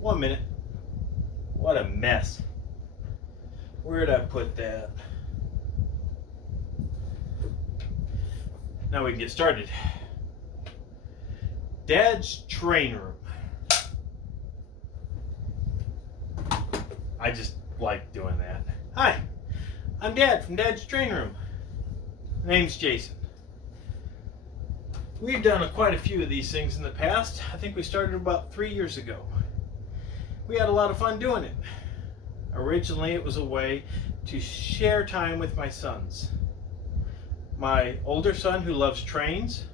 1 minute. What a mess. Where did I put that? Now we can get started. Dad's train room. I just like doing that. Hi, I'm Dad from Dad's train room. My name's Jason. We've done quite a few of these things in the past. I think we started about 3 years ago. We had a lot of fun doing it. Originally, it was a way to share time with my sons. My older son who loves trains,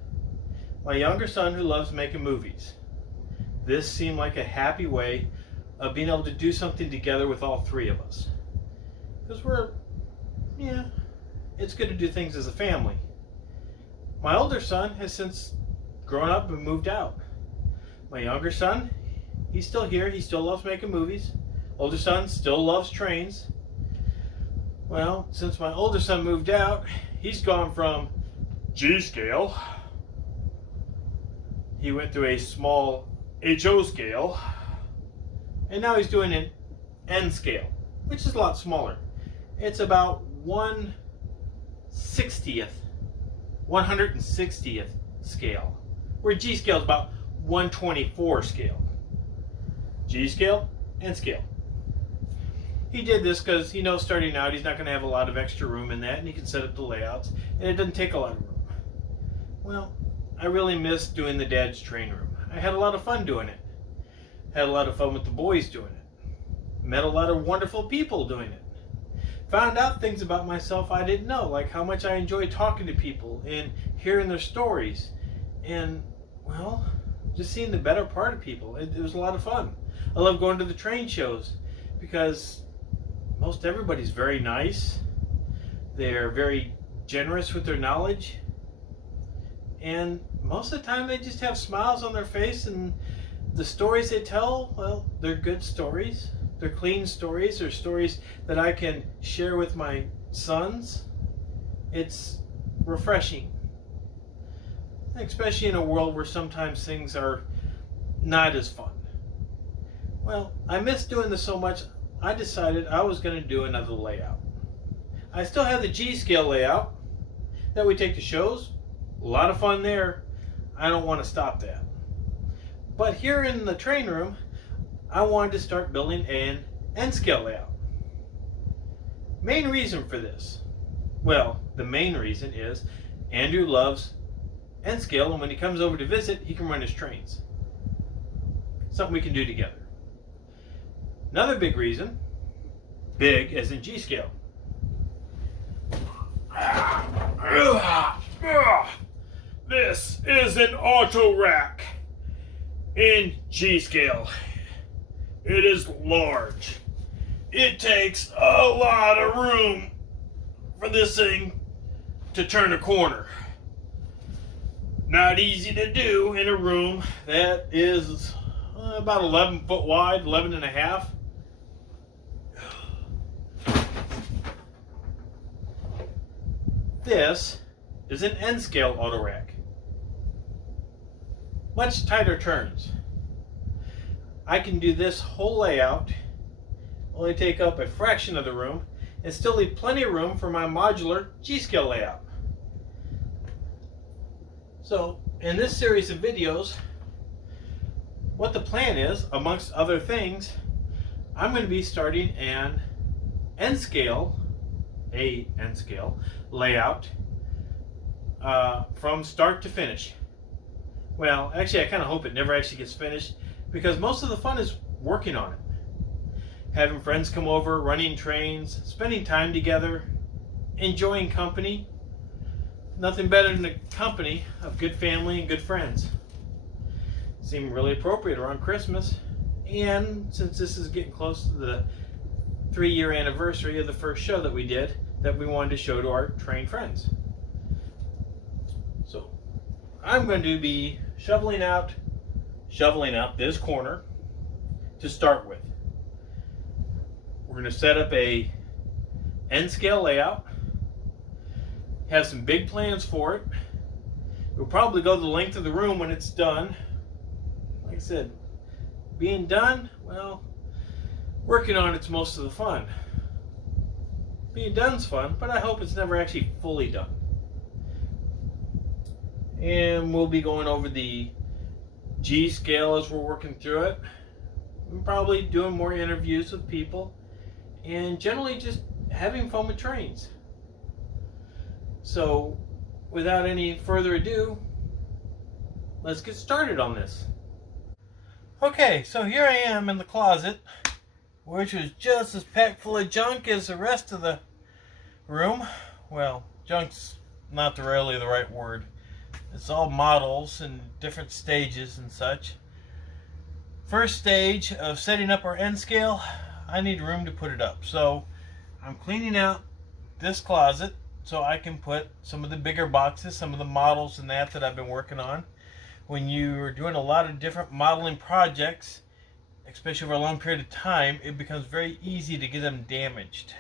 my younger son who loves making movies. This seemed like a happy way of being able to do something together with all three of us. Because it's good to do things as a family. My older son has since grown up and moved out. My younger son, he's still here. He still loves making movies. Older son still loves trains. Well, since my older son moved out, he's gone from G scale. He went through a small HO scale. And now he's doing an N scale, which is a lot smaller. It's about 1/60th scale, where G scale is about 1/24 scale. G scale, N scale. He did this because he knows starting out he's not going to have a lot of extra room in that, and he can set up the layouts, and it doesn't take a lot of room. Well, I really miss doing the Dad's train room. I had a lot of fun doing it. Had a lot of fun with the boys doing it. Met a lot of wonderful people doing it. Found out things about myself I didn't know, like how much I enjoy talking to people and hearing their stories. And, well, just seeing the better part of people. It was a lot of fun. I love going to the train shows because most everybody's very nice. They're very generous with their knowledge. And most of the time they just have smiles on their face, and the stories they tell, well, they're good stories. They're clean stories. They're stories that I can share with my sons. It's refreshing. Especially in a world where sometimes things are not as fun. Well, I miss doing this so much, I decided I was going to do another layout. I still have the G scale layout that we take to shows. A lot of fun there. I don't want to stop that. But here in the train room, I wanted to start building an N scale layout. Main reason for this, well, the main reason is Andrew loves N scale, and when he comes over to visit, he can run his trains. Something we can do together. Another big reason, big as in G scale. This is an auto rack in G scale. It is large. It takes a lot of room for this thing to turn a corner. Not easy to do in a room that is about 11 foot wide, 11 and a half. This is an N scale auto rack. Much tighter turns. I can do this whole layout, only take up a fraction of the room, and still leave plenty of room for my modular G scale layout. So, in this series of videos, what the plan is, amongst other things, I'm going to be starting an N scale layout from start to finish. Well, actually, I kind of hope it never actually gets finished, because most of the fun is working on it. Having friends come over, running trains, spending time together, enjoying company. Nothing better than the company of good family and good friends. Seemed really appropriate around Christmas. And since this is getting close to the 3-year anniversary of the first show that we did, that we wanted to show to our train friends. So I'm going to be shoveling out this corner to start with. We're going to set up a N scale layout, have some big plans for it, We'll probably go the length of the room when it's done. Like I said, being done, well, working on it's most of the fun. Being done's fun, but I hope it's never actually fully done. And we'll be going over the G scale as we're working through it. I'm probably doing more interviews with people and generally just having fun with trains. So without any further ado, let's get started on this. Okay, so here I am in the closet, which was just as packed full of junk as the rest of the room. Well, junk's not really the right word. It's all models and different stages and such. First stage of setting up our N scale, I need room to put it up. So I'm cleaning out this closet so I can put some of the bigger boxes, some of the models and that I've been working on. When you're doing a lot of different modeling projects, especially over a long period of time, it becomes very easy to get them damaged.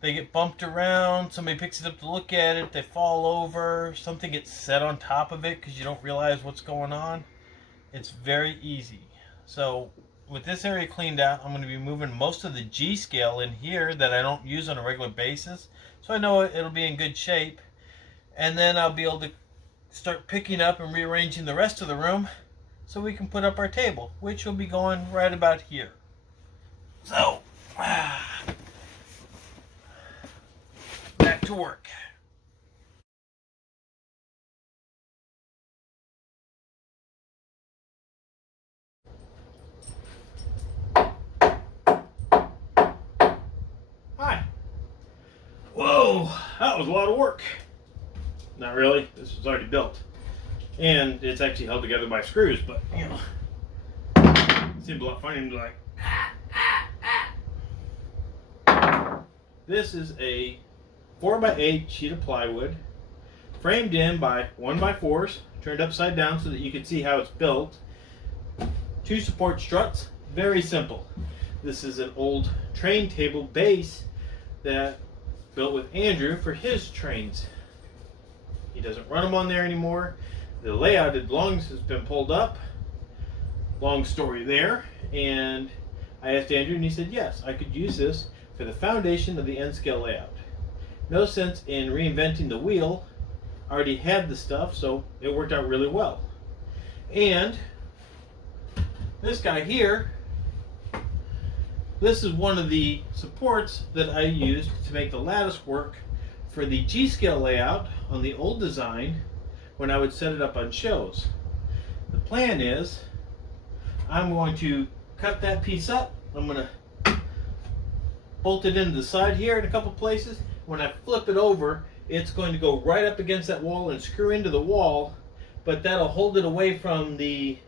They get bumped around, somebody picks it up to look at it, they fall over, something gets set on top of it because you don't realize what's going on. It's very easy. So with this area cleaned out, I'm going to be moving most of the G scale in here that I don't use on a regular basis, so I know it'll be in good shape. And then I'll be able to start picking up and rearranging the rest of the room so we can put up our table, which will be going right about here. So back to work. Hi. Whoa, that was a lot of work. Not really, this was already built. And it's actually held together by screws, but you know, it seems a lot funny to be like, This is a 4x8 sheet of plywood, framed in by 1x4s, turned upside down so that you can see how it's built. 2 support struts, very simple. This is an old train table base that built with Andrew for his trains. He doesn't run them on there anymore. The layout has been pulled up. Long story there. And I asked Andrew and he said yes, I could use this for the foundation of the N scale layout. No sense in reinventing the wheel. I already had the stuff, so it worked out really well. And this guy here, this is one of the supports that I used to make the lattice work for the G scale layout on the old design when I would set it up on shows. The plan is I'm going to cut that piece up. I'm going to bolt it into the side here in a couple places. When I flip it over, it's going to go right up against that wall and screw into the wall, but that'll hold it away from the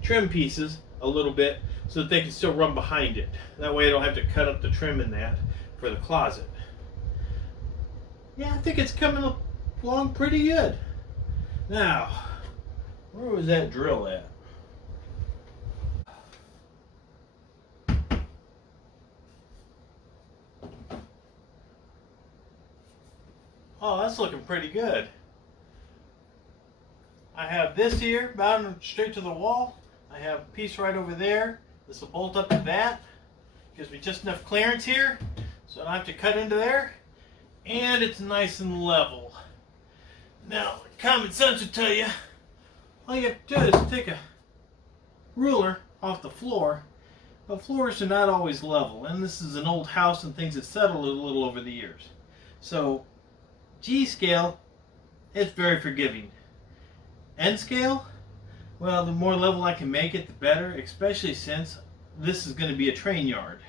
trim pieces a little bit so that they can still run behind it. That way I don't have to cut up the trim in that for the closet. Yeah, I think it's coming along pretty good. Now, where was that drill at? Oh, that's looking pretty good. I have this here mounted straight to the wall. I have a piece right over there. This will bolt up to that. Gives me just enough clearance here so I don't have to cut into there. And it's nice and level. Now, common sense would tell you, all you have to do is take a ruler off the floor. But floors are not always level, and this is an old house and things have settled a little over the years. So, G scale, it's very forgiving. N scale, well, the more level I can make it, the better, especially since this is going to be a train yard.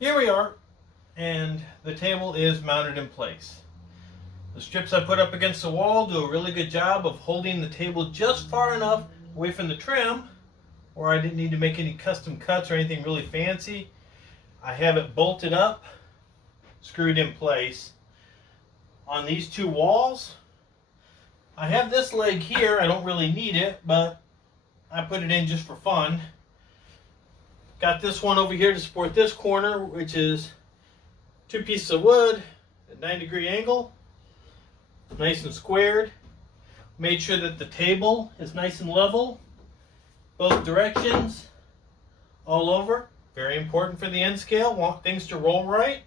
Here we are, and the table is mounted in place. The strips I put up against the wall do a really good job of holding the table just far enough away from the trim where I didn't need to make any custom cuts or anything really fancy. I have it bolted up, screwed in place. On these 2 walls, I have this leg here. I don't really need it, but I put it in just for fun. Got this one over here to support this corner, which is 2 pieces of wood at 9-degree angle. nice and squared. Made sure that the table is nice and level, both directions, all over. Very important for the N scale. Want things to roll right.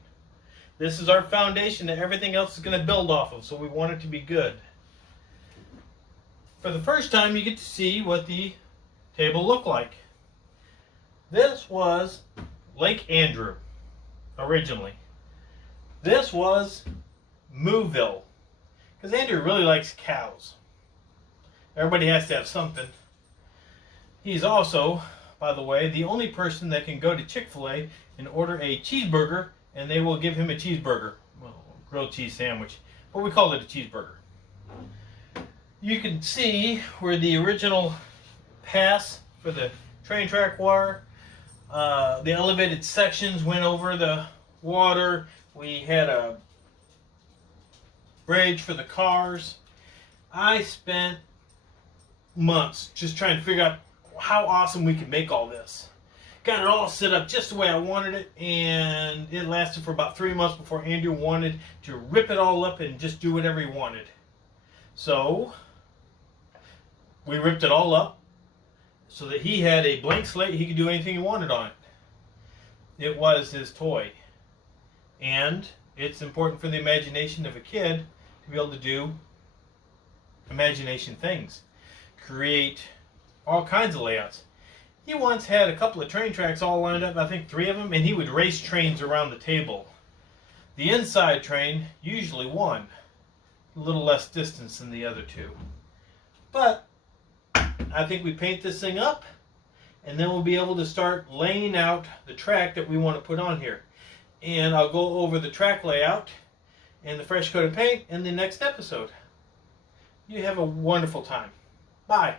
This is our foundation that everything else is going to build off of, so we want it to be good. For the first time, you get to see what the table looked like. This was Lake Andrew, originally. This was Mooville, because Andrew really likes cows. Everybody has to have something. He's also, by the way, the only person that can go to Chick-fil-A and order a cheeseburger, and they will give him a cheeseburger. Well, grilled cheese sandwich, but we call it a cheeseburger. You can see where the original pass for the train track wire, the elevated sections went over the water. We had a bridge for the cars. I spent months just trying to figure out how awesome we could make all this. Got it all set up just the way I wanted it, and it lasted for about 3 months before Andrew wanted to rip it all up and just do whatever he wanted. So we ripped it all up so that he had a blank slate. He could do anything he wanted on it. It was his toy. And it's important for the imagination of a kid to be able to do imagination things. Create all kinds of layouts. He once had a couple of train tracks all lined up, I think 3 of them, and he would race trains around the table. The inside train usually won. A little less distance than the other 2. But I think we paint this thing up, and then we'll be able to start laying out the track that we want to put on here. And I'll go over the track layout and the fresh coat of paint in the next episode. You have a wonderful time. Bye.